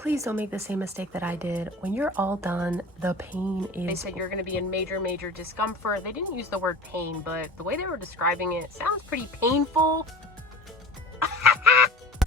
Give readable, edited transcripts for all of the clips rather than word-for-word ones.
Please don't make the same mistake that I did. When you're all done, the pain is... They said you're going to be in major discomfort. They didn't use the word pain, but the way they were describing it sounds pretty painful.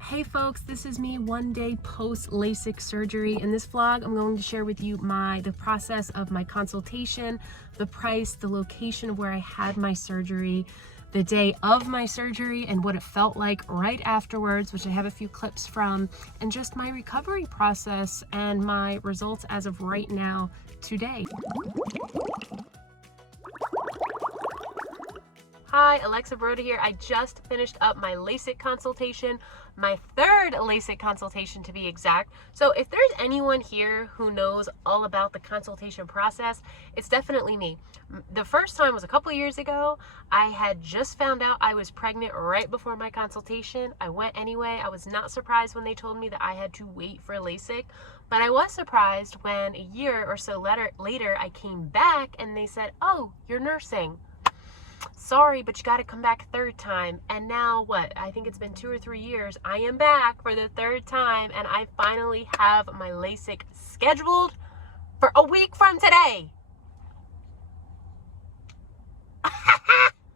Hey folks, this is me one day post LASIK surgery. In this vlog, I'm going to share with you the process of my consultation, the price, the location of where I had my surgery, the day of my surgery, and what it felt like right afterwards, which I have a few clips from, and just my recovery process and my results as of right now today. Hi, Alexa Broda here. I just finished up my LASIK consultation, my third LASIK consultation to be exact. So if there's anyone here who knows all about the consultation process, it's definitely me. The first time was a couple years ago. I had just found out I was pregnant right before my consultation. I went anyway. I was not surprised when they told me that I had to wait for LASIK, but I was surprised when a year or so later I came back and they said, "Oh, you're nursing. Sorry, but you got to come back a third time." And now what? I think it's been 2 or 3 years. I am back for the third time, and I finally have my LASIK scheduled for a week from today.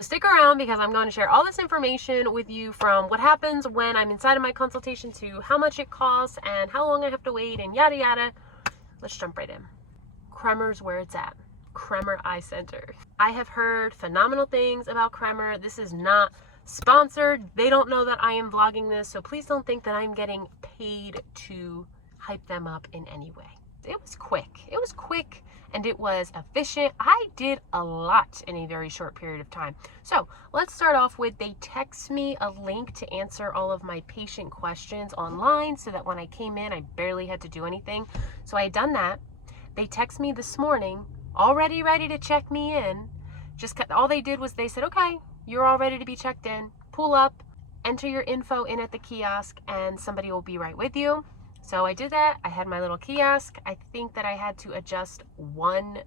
Stick around because I'm going to share all this information with you, from what happens when I'm inside of my consultation to how much it costs and how long I have to wait and yada yada. Let's jump right in. Kremer's where it's at. Kremer Eye Center. I have heard phenomenal things about Kremer. This is not sponsored. They don't know that I am vlogging this, so please don't think that I'm getting paid to hype them up in any way. It was quick. It was quick and it was efficient. I did a lot in a very short period of time. So let's start off with, they text me a link to answer all of my patient questions online so that when I came in, I barely had to do anything. So I had done that. They text me this morning, already ready to check me in. All they did was they said, "Okay, you're all ready to be checked in. Pull up, enter your info in at the kiosk, and somebody will be right with you." So I did that. I had my little kiosk. I think that I had to adjust one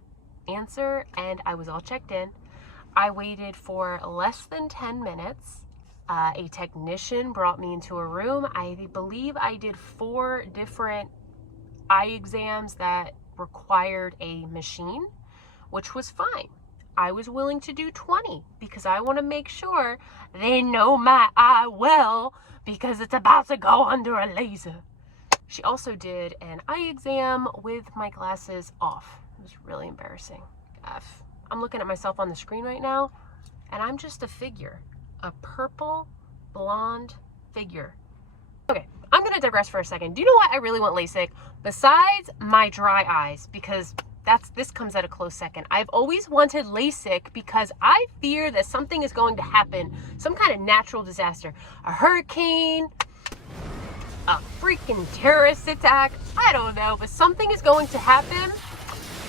answer and I was all checked in. I waited for less than 10 minutes. A technician brought me into a room. I believe I did 4 different eye exams that required a machine, which was fine. I was willing to do 20 because I want to make sure they know my eye well, because it's about to go under a laser. She also did an eye exam with my glasses off. It was really embarrassing. I'm looking at myself on the screen right now and I'm just a figure, a purple blonde figure. Okay, I'm going to digress for a second. Do you know what I really want LASIK? Besides my dry eyes, because this comes at a close second. I've always wanted LASIK because I fear that something is going to happen, some kind of natural disaster, a hurricane, a freaking terrorist attack, I don't know, but something is going to happen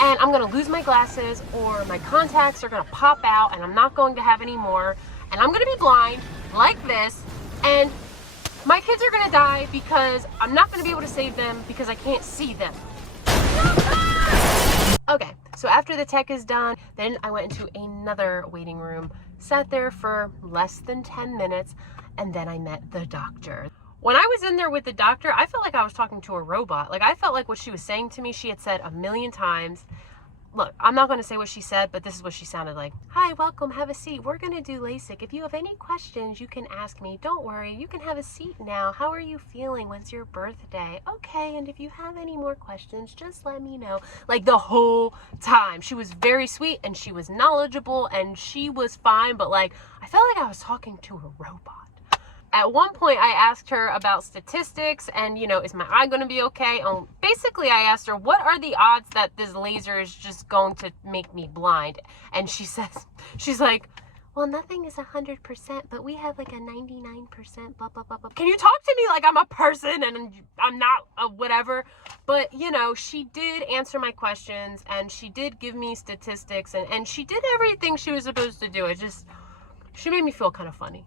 and I'm going to lose my glasses, or my contacts are going to pop out and I'm not going to have any more, and I'm going to be blind like this, and my kids are gonna die because I'm not gonna be able to save them because I can't see them. Okay, so after the tech is done, then I went into another waiting room, sat there for less than 10 minutes, and then I met the doctor. When I was in there with the doctor, I felt like I was talking to a robot. Like, I felt like what she was saying to me, she had said 1,000,000 times. Look, I'm not going to say what she said, but this is what she sounded like. "Hi, welcome, have a seat. We're going to do LASIK. If you have any questions, you can ask me. Don't worry, you can have a seat now. How are you feeling? When's your birthday? Okay, and if you have any more questions, just let me know." Like, the whole time. She was very sweet and she was knowledgeable and she was fine, but like, I felt like I was talking to a robot. At one point, I asked her about statistics and, you know, is my eye going to be okay? Basically, I asked her, what are the odds that this laser is just going to make me blind? And she says, she's like, "Well, nothing is 100%, but we have like a 99%, blah, blah, blah, blah." Can you talk to me like I'm a person and I'm not a whatever? But, you know, she did answer my questions and she did give me statistics and she did everything she was supposed to do. She made me feel kind of funny.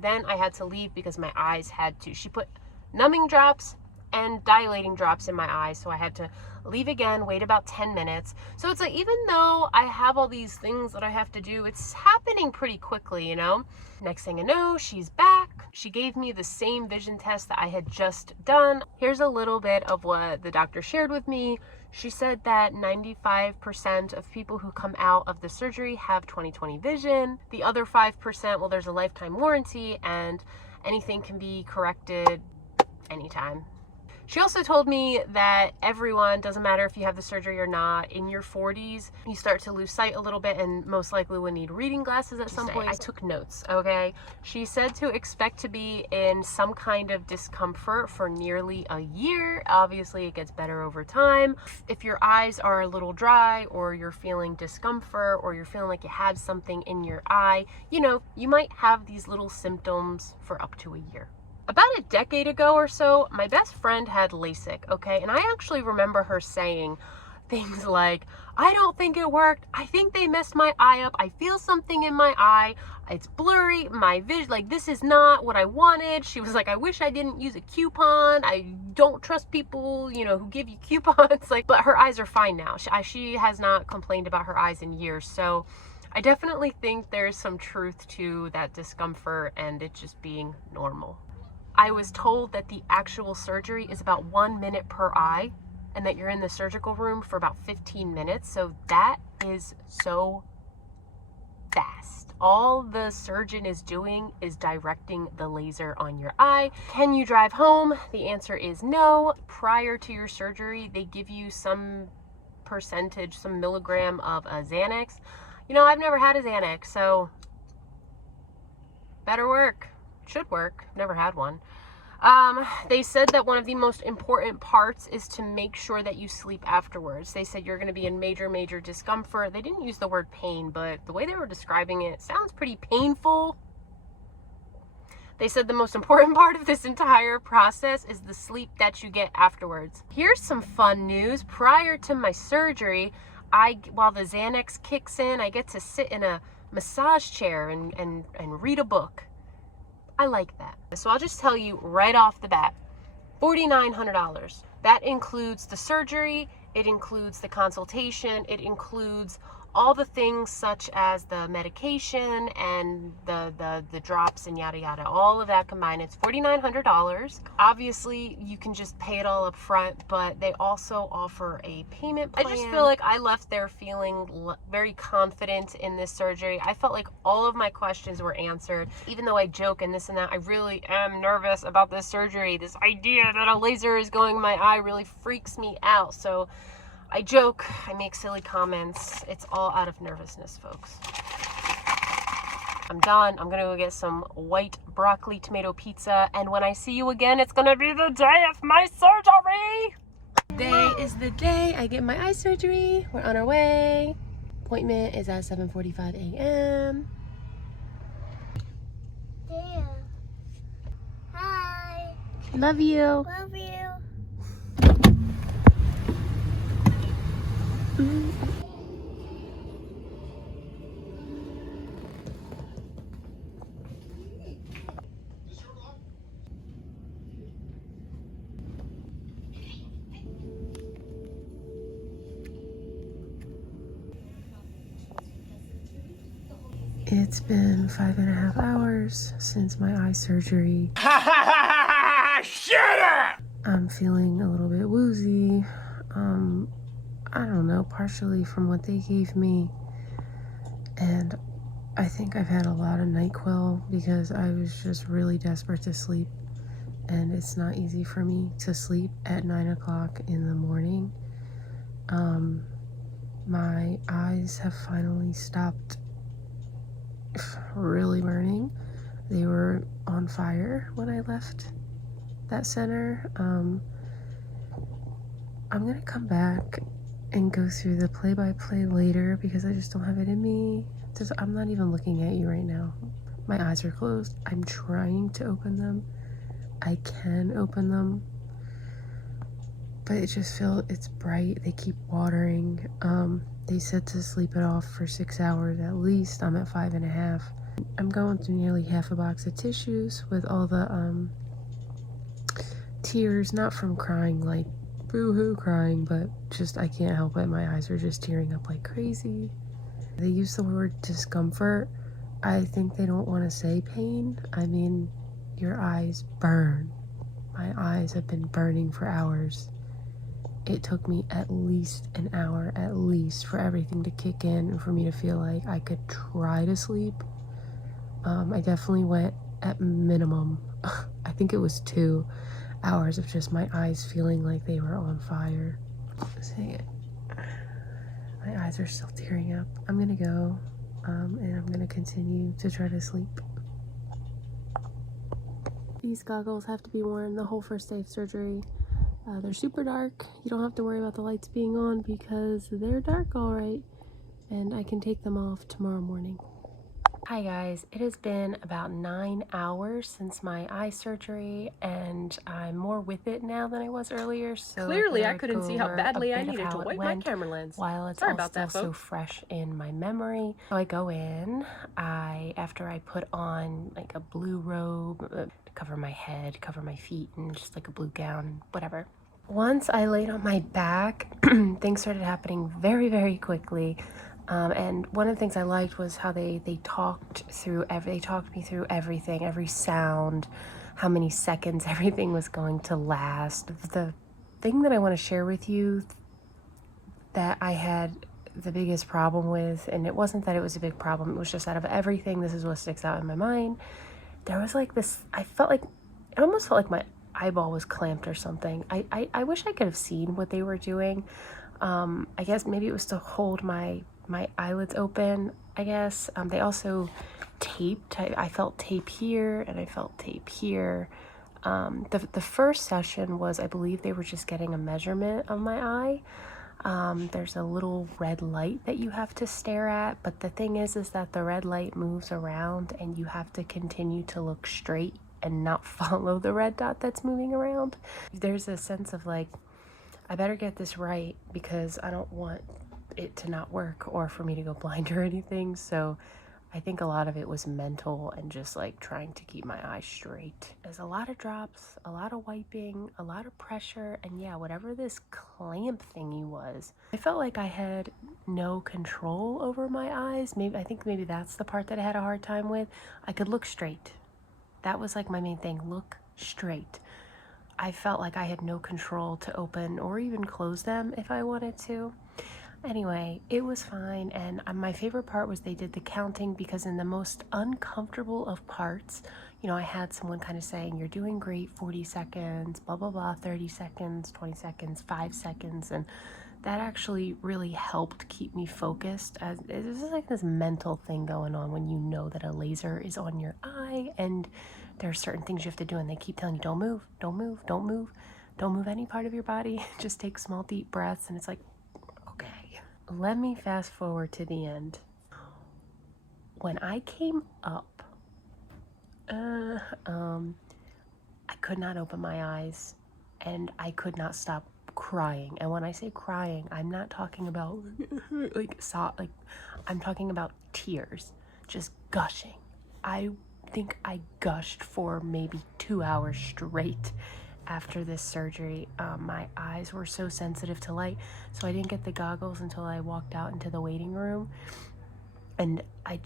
Then I had to leave because my eyes she put numbing drops and dilating drops in my eyes, so I had to leave again, wait about 10 minutes. So it's like, even though I have all these things that I have to do, it's happening pretty quickly, you know? Next thing I know, she's back. She gave me the same vision test that I had just done. Here's a little bit of what the doctor shared with me. She said that 95% of people who come out of the surgery have 20/20 vision. The other 5%, well, there's a lifetime warranty and anything can be corrected anytime. She also told me that everyone, doesn't matter if you have the surgery or not, in your 40s, you start to lose sight a little bit and most likely will need reading glasses at some point. I took notes, okay? She said to expect to be in some kind of discomfort for nearly a year. Obviously, it gets better over time. If your eyes are a little dry or you're feeling discomfort or you're feeling like you have something in your eye, you know, you might have these little symptoms for up to a year. About a decade ago or so, my best friend had LASIK, okay? And I actually remember her saying things like, I don't think it worked. I think they messed my eye up. I feel something in my eye. It's blurry. My vision, like, this is not what I wanted. She was like, I wish I didn't use a coupon. I don't trust people, you know, who give you coupons. Like, but her eyes are fine now. She has not complained about her eyes in years. So I definitely think there's some truth to that discomfort and it just being normal. I was told that the actual surgery is about 1 minute per eye and that you're in the surgical room for about 15 minutes. So that is so fast. All the surgeon is doing is directing the laser on your eye. Can you drive home? The answer is no. Prior to your surgery, they give you some percentage, some milligram of a Xanax. You know, I've never had a Xanax, so better work. Should work. Never had one. They said that one of the most important parts is to make sure that you sleep afterwards. They said you're going to be in major discomfort. They didn't use the word pain, but the way they were describing it sounds pretty painful. They said the most important part of this entire process is the sleep that you get afterwards. Here's some fun news. Prior to my surgery, while the Xanax kicks in, I get to sit in a massage chair and read a book. I like that. So I'll just tell you right off the bat, $4,900. That includes the surgery, it includes the consultation, it includes all the things such as the medication and the drops and yada yada, all of that combined. It's $4,900. Obviously, you can just pay it all up front, but they also offer a payment plan. I just feel like I left there feeling very confident in this surgery. I felt like all of my questions were answered. Even though I joke and this and that, I really am nervous about this surgery. This idea that a laser is going in my eye really freaks me out. So I joke, I make silly comments. It's all out of nervousness, folks. I'm done. I'm gonna go get some white broccoli tomato pizza, and when I see you again, it's gonna be the day of my surgery! Today is the day I get my eye surgery. We're on our way. Appointment is at 7:45 a.m. Yeah. Hi. Love you. Love you. It's been 5.5 hours since my eye surgery. Shut up! I'm feeling a little bit woozy. I don't know, partially from what they gave me. And I think I've had a lot of NyQuil because I was just really desperate to sleep. And it's not easy for me to sleep at 9 o'clock in the morning. My eyes have finally stopped really burning. They were on fire when I left that center. I'm gonna come back and go through the play-by-play later because I just don't have it in me. I'm not even looking at you right now. My eyes are closed. I'm trying to open them. I can open them, but it's bright. They keep watering. They said to sleep it off for 6 hours at least. I'm at 5.5. I'm going through nearly half a box of tissues with all the tears, not from crying like boo-hoo crying, but just I can't help it. My eyes are just tearing up like crazy. They use the word discomfort. I think they don't want to say pain. I mean, your eyes burn. My eyes have been burning for hours. It took me at least an hour, at least, for everything to kick in and for me to feel like I could try to sleep. I definitely went at minimum, I think it was 2 hours of just my eyes feeling like they were on fire. See, my eyes are still tearing up. I'm gonna go, and I'm gonna continue to try to sleep. These goggles have to be worn the whole first day of surgery. They're super dark. You don't have to worry about the lights being on because they're dark all right, and I can take them off tomorrow morning. Hi guys, it has been about 9 hours since my eye surgery, and I'm more with it now than I was earlier. So Clearly, I couldn't see how badly I needed to wipe my camera lens. While it's Sorry all about that, still so folks. fresh in my memory. So I go in, after I put on like a blue robe to cover my head, cover my feet, and just like a blue gown, whatever. Once I laid on my back, things started happening very, very quickly. And one of the things I liked was how they talked me through everything, every sound, how many seconds everything was going to last. The thing that I want to share with you that I had the biggest problem with, and it wasn't that it was a big problem, it was just out of everything, this is what sticks out in my mind. There was like this, it almost felt like my eyeball was clamped or something. I wish I could have seen what they were doing. I guess maybe it was to hold my eyelids open, I guess. They also taped. I felt tape here and I felt tape here. The first session was, I believe they were just getting a measurement of my eye. There's a little red light that you have to stare at, but the thing is that the red light moves around and you have to continue to look straight and not follow the red dot that's moving around. There's a sense of like, I better get this right because I don't want it to not work or for me to go blind or anything. So I think a lot of it was mental and just like trying to keep my eyes straight. There's a lot of drops, a lot of wiping, a lot of pressure, and yeah, whatever this clamp thingy was, I felt like I had no control over my eyes. I think maybe that's the part that I had a hard time with. I could look straight. That was like my main thing, look straight. I felt like I had no control to open or even close them if I wanted to. Anyway, it was fine, and my favorite part was they did the counting, because in the most uncomfortable of parts, you know, I had someone kind of saying, you're doing great, 40 seconds, blah, blah, blah, 30 seconds, 20 seconds, 5 seconds, and that actually really helped keep me focused. As it was like this mental thing going on when you know that a laser is on your eye, and there are certain things you have to do, and they keep telling you, don't move, don't move, don't move, don't move any part of your body, just take small deep breaths, and it's like, let me fast forward to the end. When I came up, I could not open my eyes and I could not stop crying. And when I say crying, I'm not talking about I'm talking about tears, just gushing. I think I gushed for maybe 2 hours straight. After this surgery, my eyes were so sensitive to light, so I didn't get the goggles until I walked out into the waiting room, and I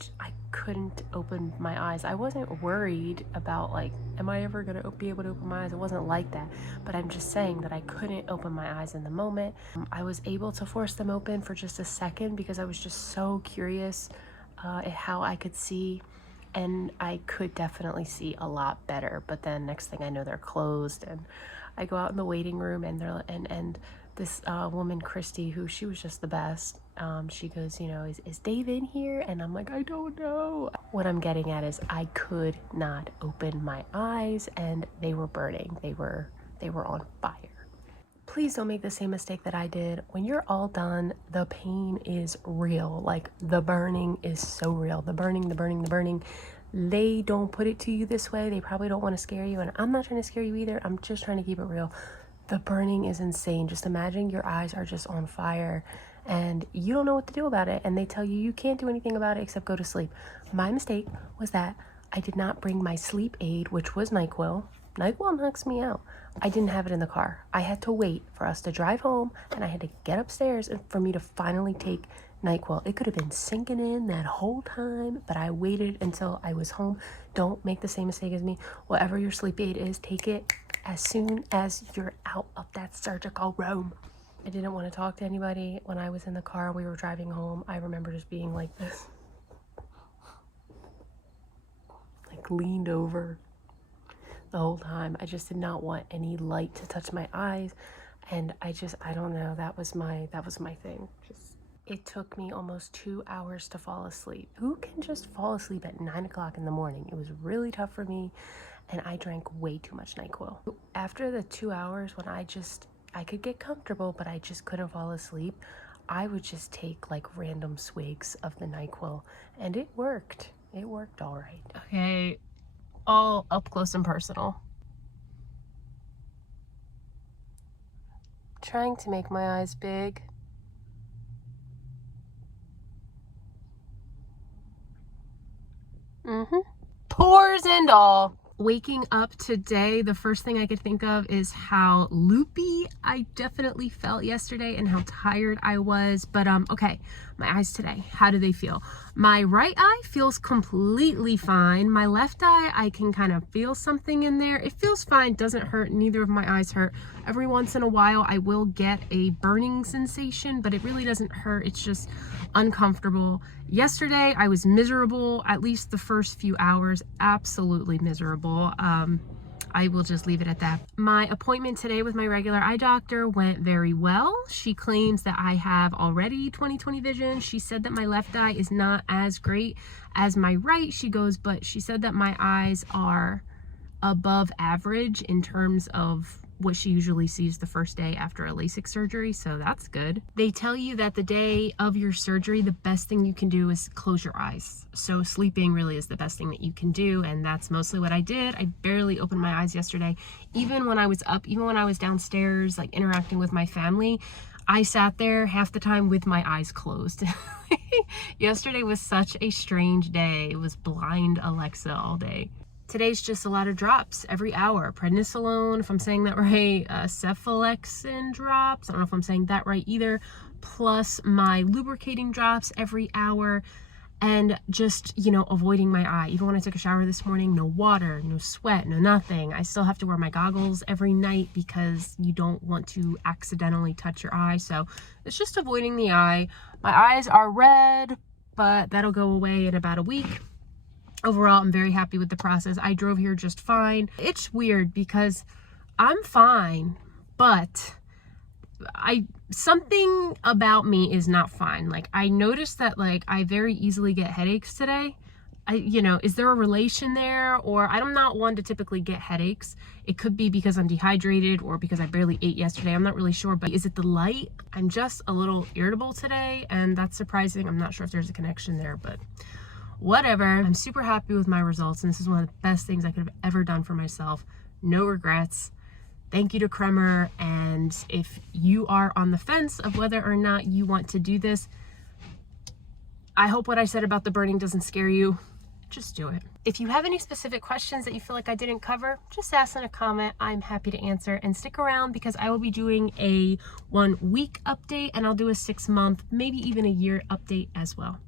couldn't open my eyes. I wasn't worried about like, am I ever gonna be able to open my eyes? It wasn't like that, but I'm just saying that I couldn't open my eyes in the moment. I was able to force them open for just a second because I was just so curious at how I could see. And I could definitely see a lot better, but then next thing I know, they're closed, and I go out in the waiting room, and this woman, Christy, who she was just the best, she goes, you know, is Dave in here? And I'm like, I don't know. What I'm getting at is I could not open my eyes, and they were burning. They were on fire. Please don't make the same mistake that I did. When you're all done, the pain is real. Like, the burning is so real. The burning. They don't put it to you this way. They probably don't want to scare you, and I'm not trying to scare you either. I'm just trying to keep it real. The burning is insane. Just imagine your eyes are just on fire and you don't know what to do about it, and they tell you you can't do anything about it except go to sleep. My mistake was that I did not bring my sleep aid, which was NyQuil. NyQuil knocks me out. I didn't have it in the car. I had to wait for us to drive home, and I had to get upstairs and for me to finally take NyQuil. It could have been sinking in that whole time, but I waited until I was home. Don't make the same mistake as me. Whatever your sleep aid is, take it as soon as you're out of that surgical room. I didn't want to talk to anybody. When I was in the car, we were driving home, I remember just being like this. Like leaned over the whole time. I just did not want any light to touch my eyes. And I don't know, that was my thing. It took me almost 2 hours to fall asleep. Who can just fall asleep at 9 o'clock in the morning? It was really tough for me, and I drank way too much NyQuil. After the 2 hours, when I could get comfortable, but I just couldn't fall asleep, I would just take like random swigs of the NyQuil, and it worked. It worked all right. Okay, all up close and personal. Trying to make my eyes big. Pores and all. Waking up today, the first thing I could think of is how loopy I definitely felt yesterday and how tired I was. But okay, my eyes today, how do they feel? My right eye feels completely fine. My left eye, I can kind of feel something in there. It feels fine, doesn't hurt. Neither of my eyes hurt. Every once in a while, I will get a burning sensation, but it really doesn't hurt. It's just uncomfortable. Yesterday, I was miserable, at least the first few hours, absolutely miserable. I will just leave it at that. My appointment today with my regular eye doctor went very well. She claims that I have already 20/20 vision. She said that my left eye is not as great as my right. She goes, but she said that my eyes are above average in terms of what she usually sees the first day after a Lasik surgery, so that's good. They tell you that the day of your surgery, the best thing you can do is close your eyes. So sleeping really is the best thing that you can do, and that's mostly what I did. I barely opened my eyes yesterday. Even when I was up, even when I was downstairs, like interacting with my family, I sat there half the time with my eyes closed. Yesterday was such a strange day. It was blind Alexa all day. Today's just a lot of drops every hour. Prednisolone, if I'm saying that right, cephalexin drops. I don't know if I'm saying that right either. Plus my lubricating drops every hour. And just, you know, avoiding my eye. Even when I took a shower this morning, no water, no sweat, no nothing. I still have to wear my goggles every night because you don't want to accidentally touch your eye. So it's just avoiding the eye. My eyes are red, but that'll go away in about a week. Overall, I'm very happy with the process. I drove here just fine. It's weird because I'm fine, but something about me is not fine. Like, I noticed that, like, I very easily get headaches today. You know, is there a relation there? Or I'm not one to typically get headaches. It could be because I'm dehydrated or because I barely ate yesterday. I'm not really sure, but is it the light? I'm just a little irritable today, and that's surprising. I'm not sure if there's a connection there, but whatever. I'm super happy with my results, and this is one of the best things I could have ever done for myself. No regrets. Thank you to Kremer, and if you are on the fence of whether or not you want to do this, I hope what I said about the burning doesn't scare you. Just do it. If you have any specific questions that you feel like I didn't cover, just ask in a comment. I'm happy to answer, and stick around because I will be doing a 1 week update, and I'll do a 6 month, maybe even a year update as well.